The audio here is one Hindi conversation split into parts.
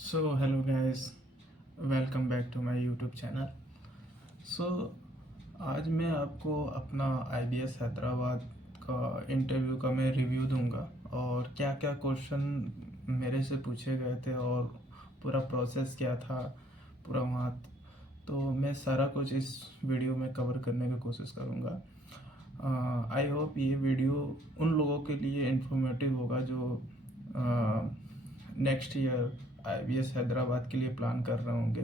So hello guys, welcome back to my YouTube channel. So आज मैं आपको अपना आईबीएस हैदराबाद का इंटरव्यू का मैं रिव्यू दूंगा और क्या क्या क्वेश्चन मेरे से पूछे गए थे और पूरा प्रोसेस क्या था पूरा वहाँ। तो मैं सारा कुछ इस वीडियो में कवर करने की कोशिश करूँगा। आई होप ये वीडियो उन लोगों के लिए इंफॉर्मेटिव होगा जो नेक्स्ट ईयर आईबीएस हैदराबाद के लिए प्लान कर रहे होंगे।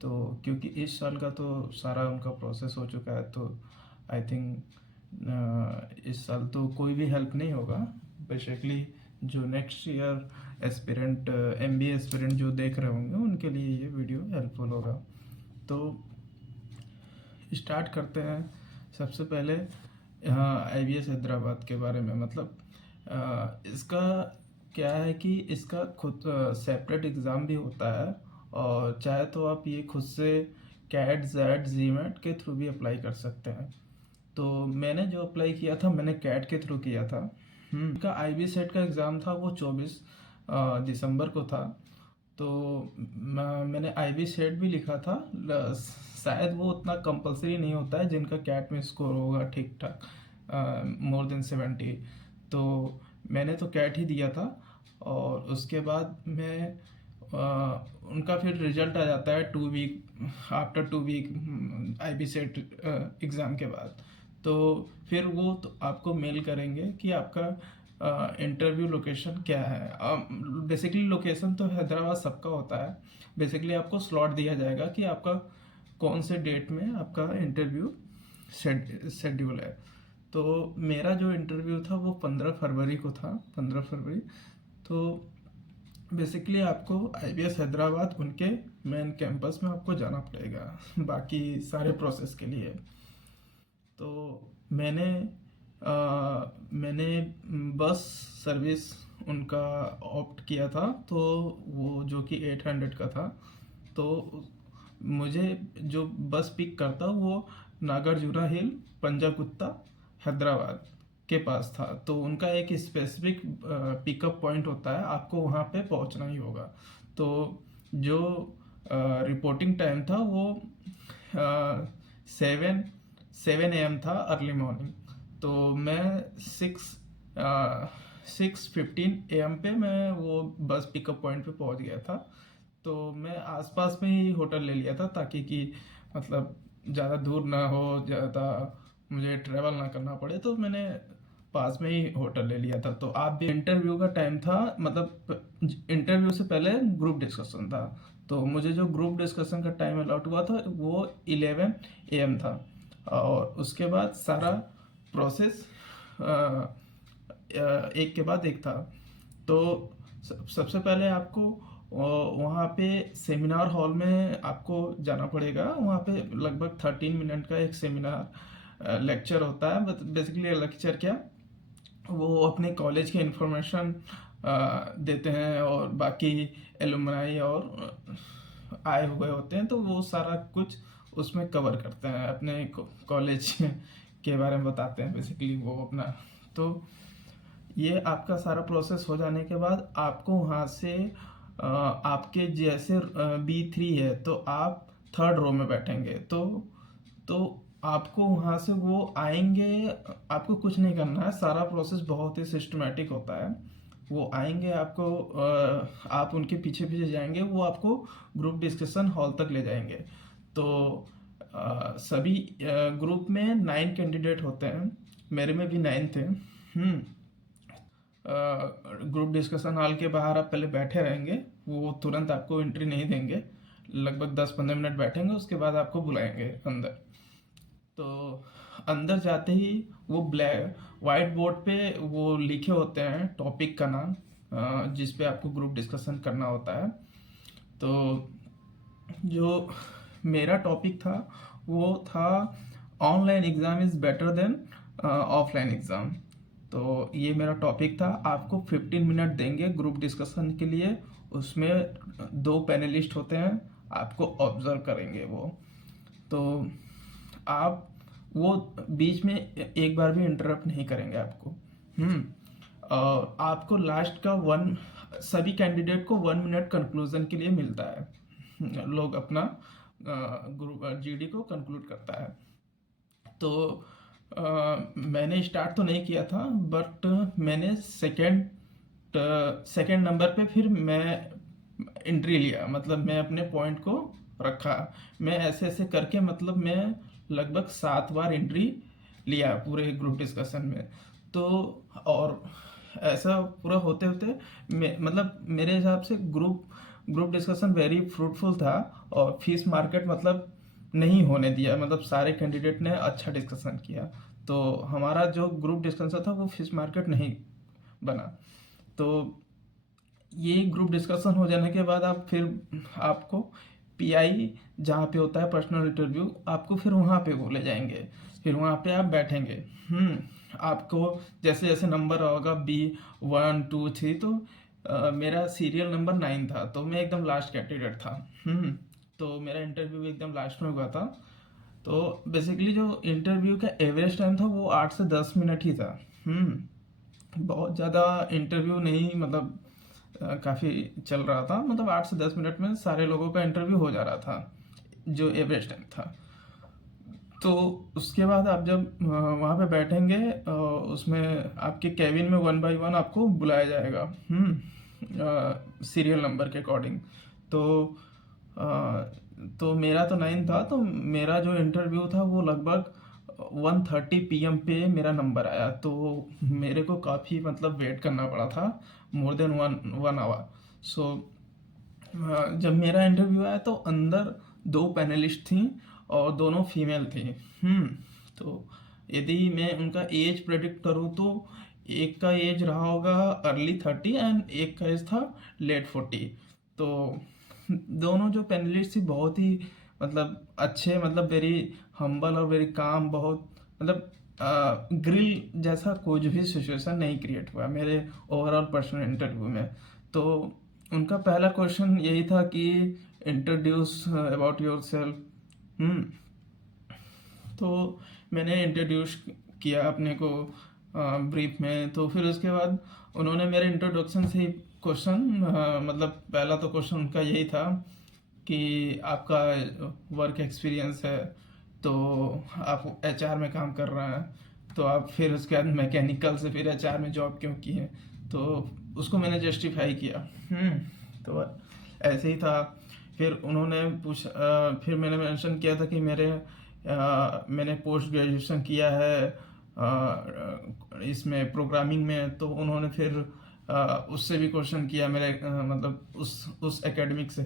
तो क्योंकि इस साल का तो सारा उनका प्रोसेस हो चुका है, तो आई थिंक इस साल तो कोई भी हेल्प नहीं होगा। बेसिकली जो next year aspirant MBA aspirant जो देख रहे होंगे उनके लिए ये वीडियो हेल्पफुल होगा। तो स्टार्ट करते हैं। सबसे पहले आईबीएस हैदराबाद के बारे में, मतलब इसका क्या है कि इसका खुद सेपरेट एग्ज़ाम भी होता है और चाहे तो आप ये खुद से कैट जेड जीमेट के थ्रू भी अप्लाई कर सकते हैं। तो मैंने जो अप्लाई किया था मैंने कैट के थ्रू किया था। का आईबी सेट का एग्ज़ाम था वो 24 दिसंबर को था। तो मैंने आईबी सेट भी लिखा था। शायद वो उतना कंपलसरी नहीं होता है जिनका कैट में स्कोर होगा ठीक ठाक मोर देन 70। तो मैंने तो कैट ही दिया था और उसके बाद मैं उनका फिर रिजल्ट आ जाता है 2 week after 2 week IB set exam के बाद। तो फिर वो तो आपको मेल करेंगे कि आपका इंटरव्यू लोकेशन क्या है। बेसिकली लोकेशन तो हैदराबाद सबका होता है। बेसिकली आपको स्लॉट दिया जाएगा कि आपका कौन से डेट में आपका इंटरव्यू शेड्यूल है। तो मेरा जो इंटरव्यू था वो 15 फरवरी को था, 15 फरवरी। तो बेसिकली आपको आईबीएस हैदराबाद उनके मेन कैंपस में आपको जाना पड़ेगा बाकी सारे प्रोसेस के लिए। तो मैंने मैंने बस सर्विस उनका ऑप्ट किया था, तो वो जो कि 800 का था। तो मुझे जो बस पिक करता वो नागार्जुना हिल पंजागुत्ता हैदराबाद के पास था। तो उनका एक स्पेसिफिक पिकअप पॉइंट होता है, आपको वहाँ पे पहुँचना ही होगा। तो जो रिपोर्टिंग टाइम था वो 7 AM था, अर्ली मॉर्निंग। तो मैं 6:15 AM पे मैं वो बस पिकअप पॉइंट पे पहुंच गया था। तो मैं आसपास में ही होटल ले लिया था ताकि कि मतलब ज़्यादा दूर ना हो, ज़्यादा मुझे ट्रैवल ना करना पड़े, तो मैंने पास में ही होटल ले लिया था। तो आप भी इंटरव्यू का टाइम था, मतलब इंटरव्यू से पहले ग्रुप डिस्कशन था। तो मुझे जो ग्रुप डिस्कशन का टाइम अलॉट हुआ था वो 11 AM था और उसके बाद सारा प्रोसेस एक के बाद एक था। तो सबसे पहले आपको वहाँ पे सेमिनार हॉल में आपको जाना पड़ेगा। वहाँ पे लगभग 13 मिनट का एक सेमिनार लेक्चर होता है। बेसिकली लेक्चर क्या, वो अपने कॉलेज के इंफॉर्मेशन देते हैं और बाकी एलुमनाई और आए हुए होते हैं, तो वो सारा कुछ उसमें कवर करते हैं, अपने कॉलेज के बारे में बताते हैं बेसिकली वो अपना। तो ये आपका सारा प्रोसेस हो जाने के बाद आपको वहाँ से आपके जैसे B3 है तो आप थर्ड रो में बैठेंगे। तो आपको वहाँ से वो आएंगे, आपको कुछ नहीं करना है, सारा प्रोसेस बहुत ही सिस्टमेटिक होता है। वो आएंगे आपको आप उनके पीछे पीछे जाएंगे, वो आपको ग्रुप डिस्कशन हॉल तक ले जाएंगे। तो सभी ग्रुप में 9 कैंडिडेट होते हैं, मेरे में भी 9 थे। ग्रुप डिस्कशन हॉल के बाहर आप पहले बैठे रहेंगे, वो तुरंत आपको एंट्री नहीं देंगे, लगभग 10-15 मिनट बैठेंगे, उसके बाद आपको बुलाएंगे अंदर। तो अंदर जाते ही वो ब्लैक वाइट बोर्ड पे वो लिखे होते हैं टॉपिक का नाम, जिस पे आपको ग्रुप डिस्कशन करना होता है। तो जो मेरा टॉपिक था वो था online exam is better than offline exam. तो ये मेरा टॉपिक था। आपको 15 मिनट देंगे ग्रुप डिस्कशन के लिए, उसमें 2 पैनलिस्ट होते हैं, आपको ऑब्जर्व करेंगे वो। तो आप वो बीच में एक बार भी इंटरप्ट नहीं करेंगे आपको। और आपको लास्ट का वन सभी कैंडिडेट को 1 मिनट कंक्लूजन के लिए मिलता है। लोग अपना ग्रुप जीडी को कंक्लूड करता है। तो मैंने स्टार्ट तो नहीं किया था, बट मैंने सेकंड नंबर पे फिर मैं एंट्री लिया, मतलब मैं अपने पॉइंट को रखा। मैं ऐसे ऐसे करके मतलब मैं लगभग 7 बार एंट्री लिया पूरे ग्रुप डिस्कशन में। तो और ऐसा पूरा होते होते मतलब मेरे हिसाब से ग्रुप डिस्कशन वेरी फ्रूटफुल था। और फीस मार्केट मतलब नहीं होने दिया, मतलब सारे कैंडिडेट ने अच्छा डिस्कशन किया। तो हमारा जो ग्रुप डिस्कशन था वो फिश मार्केट नहीं बना। तो ये ग्रुप डिस्कशन हो जाने के बाद आप फिर आपको पीआई जहाँ पे होता है पर्सनल इंटरव्यू, आपको फिर वहाँ पे वो ले जाएंगे। फिर वहाँ पे आप बैठेंगे। आपको जैसे जैसे नंबर होगा B1 2 3, तो मेरा सीरियल नंबर 9 था, तो मैं एकदम लास्ट कैंडिडेट था। तो मेरा इंटरव्यू एकदम लास्ट में हुआ था। तो बेसिकली जो इंटरव्यू का एवरेज टाइम था वो 8 से 10 मिनट ही था। बहुत ज़्यादा इंटरव्यू नहीं, मतलब काफ़ी चल रहा था, मतलब 8 से 10 मिनट में सारे लोगों का इंटरव्यू हो जा रहा था, जो एवरेज टाइम था। तो उसके बाद आप जब वहाँ पे बैठेंगे, उसमें आपके कैबिन में 1 बाय 1 आपको बुलाया जाएगा, सीरियल नंबर के अकॉर्डिंग। तो तो मेरा तो 9 था, तो मेरा जो इंटरव्यू था वो लगभग 1:30 PM पे मेरा नंबर आया। तो मेरे को काफ़ी मतलब वेट करना पड़ा था, मोर देन वन आवर। सो जब मेरा इंटरव्यू आया तो अंदर 2 पैनलिस्ट थी और दोनों फीमेल थी। तो यदि मैं उनका एज प्रेडिक्ट करूँ तो एक का एज रहा होगा अर्ली 30 एंड एक का एज था लेट 40। तो दोनों जो पैनलिस्ट थी बहुत ही मतलब अच्छे, मतलब वेरी हम्बल और वेरी काम, बहुत मतलब ग्रिल जैसा कुछ भी सिचुएशन नहीं क्रिएट हुआ मेरे ओवरऑल पर्सनल इंटरव्यू में। तो उनका पहला क्वेश्चन यही था कि इंट्रोड्यूस अबाउट योर सेल्फ। तो मैंने इंट्रोड्यूस किया अपने को ब्रीफ में। तो फिर उसके बाद उन्होंने मेरे इंट्रोडक्शन से ही क्वेश्चन, मतलब पहला तो क्वेश्चन उनका यही था कि आपका वर्क एक्सपीरियंस है, तो आप एचआर में काम कर रहे हैं, तो आप फिर उसके बाद मैकेनिकल से फिर एचआर में जॉब क्यों की है। तो उसको मैंने जस्टिफाई किया। तो ऐसे ही था। फिर उन्होंने फिर मैंने मेंशन किया था कि मैंने पोस्ट ग्रेजुएशन किया है इसमें प्रोग्रामिंग में। तो उन्होंने फिर उससे भी क्वेश्चन किया मेरे, मतलब उस एकेडमिक से।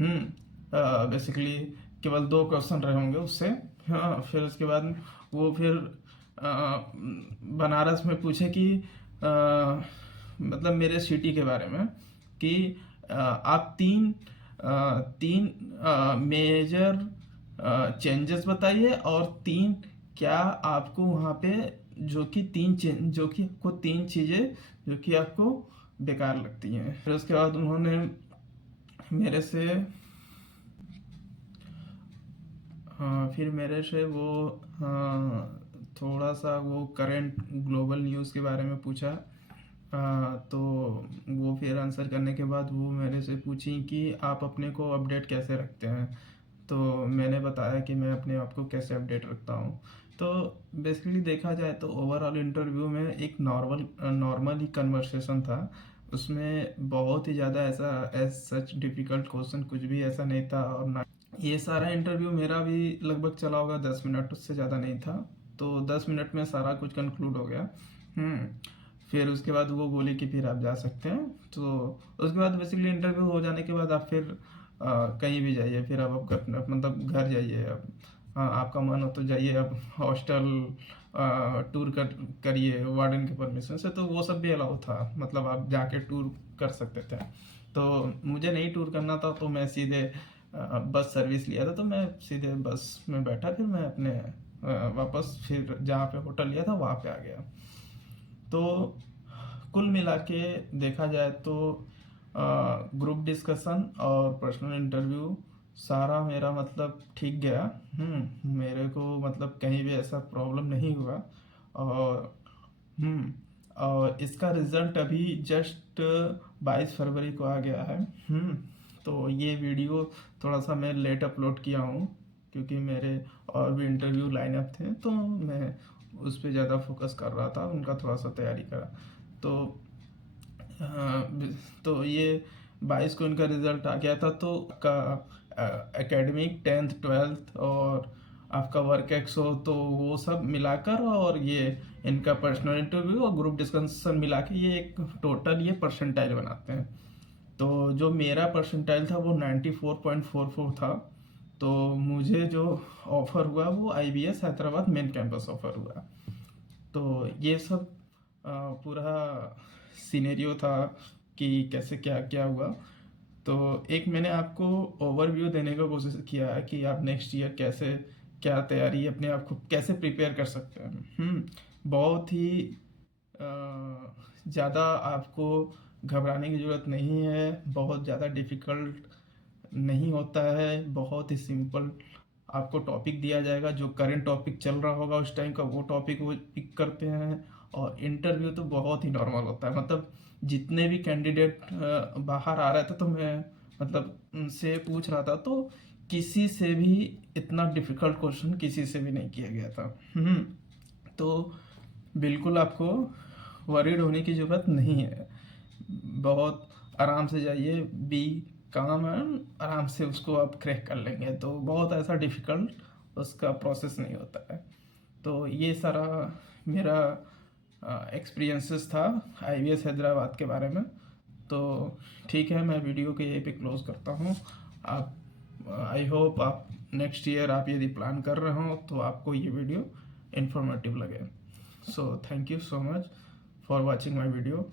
बेसिकली केवल 2 क्वेश्चन रहे होंगे उससे। हाँ, फिर उसके बाद वो फिर बनारस में पूछे कि मतलब मेरे सिटी के बारे में कि आप तीन मेजर चेंजेस बताइए, और क्या आपको वहाँ पे जो कि आपको 3 चीज़ें जो कि आपको बेकार लगती हैं। फिर उसके बाद उन्होंने मेरे से फिर मेरे से वो थोड़ा सा वो करंट ग्लोबल न्यूज़ के बारे में पूछा। तो वो फिर आंसर करने के बाद वो मेरे से पूछी कि आप अपने को अपडेट कैसे रखते हैं। तो मैंने बताया कि मैं अपने आप को कैसे अपडेट रखता हूँ। तो बेसिकली देखा जाए तो ओवरऑल इंटरव्यू में एक नॉर्मल ही कन्वर्सेशन था। उसमें बहुत ही ज़्यादा ऐसा एज सच डिफ़िकल्ट क्वेश्चन कुछ भी ऐसा नहीं था। और ना ये सारा इंटरव्यू मेरा भी लगभग चला होगा 10 मिनट, उससे ज़्यादा नहीं था। तो 10 मिनट में सारा कुछ कंक्लूड हो गया। फिर उसके बाद वो बोली कि फिर आप जा सकते हैं। तो उसके बाद बेसिकली इंटरव्यू हो जाने के बाद आप फिर कहीं भी जाइए, फिर आप मतलब घर जाइए। अब आपका मन हो तो जाइए, अब हॉस्टल टूर करिए वार्डन के परमिशन से, तो वो सब भी अलाउ था, मतलब आप जाके टूर कर सकते थे। तो मुझे नहीं टूर करना था, तो मैं सीधे बस सर्विस लिया था, तो मैं सीधे बस में बैठा, फिर मैं अपने वापस फिर जहाँ पे होटल लिया था वहाँ पे आ गया। तो कुल मिला के देखा जाए तो ग्रुप डिस्कशन और पर्सनल इंटरव्यू सारा मेरा मतलब ठीक गया। मेरे को मतलब कहीं भी ऐसा प्रॉब्लम नहीं हुआ। और और इसका रिज़ल्ट अभी जस्ट 22 फरवरी को आ गया है। तो ये वीडियो थोड़ा सा मैं लेट अपलोड किया हूँ, क्योंकि मेरे और भी इंटरव्यू लाइनअप थे, तो मैं उस पर ज़्यादा फोकस कर रहा था, उनका थोड़ा सा तैयारी करा। तो तो ये 22 को इनका रिजल्ट आ गया था। तो आपका एकेडमिक 10th 12th और आपका वर्क एक्स हो, तो वो सब मिलाकर, और ये इनका पर्सनल इंटरव्यू और ग्रुप डिस्कशन मिला के ये एक टोटल ये परसेंटाइल बनाते हैं। तो जो मेरा परसेंटाइल था वो 94.44 था। तो मुझे जो ऑफ़र हुआ वो IBS Hyderabad main campus offer हुआ। तो ये सब पूरा सिनेरियो था कि कैसे क्या क्या हुआ। तो एक मैंने आपको ओवरव्यू देने का कोशिश किया है कि आप नेक्स्ट ईयर कैसे क्या तैयारी अपने आप को कैसे प्रिपेयर कर सकते हैं। बहुत ही ज़्यादा आपको घबराने की ज़रूरत नहीं है, बहुत ज़्यादा डिफ़िकल्ट नहीं होता है, बहुत ही सिंपल आपको टॉपिक दिया जाएगा, जो करंट टॉपिक चल रहा होगा उस टाइम का वो टॉपिक वो पिक करते हैं। और इंटरव्यू तो बहुत ही नॉर्मल होता है, मतलब जितने भी कैंडिडेट बाहर आ रहे थे तो मैं मतलब उनसे पूछ रहा था, तो किसी से भी इतना डिफ़िकल्ट क्वेश्चन किसी से भी नहीं किया गया था। तो बिल्कुल आपको वरीड होने की ज़रूरत नहीं है, बहुत आराम से जाइए, बी काम है, आराम से उसको आप क्रैक कर लेंगे। तो बहुत ऐसा डिफ़िकल्ट उसका प्रोसेस नहीं होता है। तो ये सारा मेरा एक्सपीरियंसेस था IBS हैदराबाद के बारे में। तो ठीक है, मैं वीडियो को यहीं पे क्लोज़ करता हूँ। आप आई होप आप नेक्स्ट ईयर आप यदि प्लान कर रहे हो तो आपको ये वीडियो इन्फॉर्मेटिव लगे। So thank you so much for watching my video.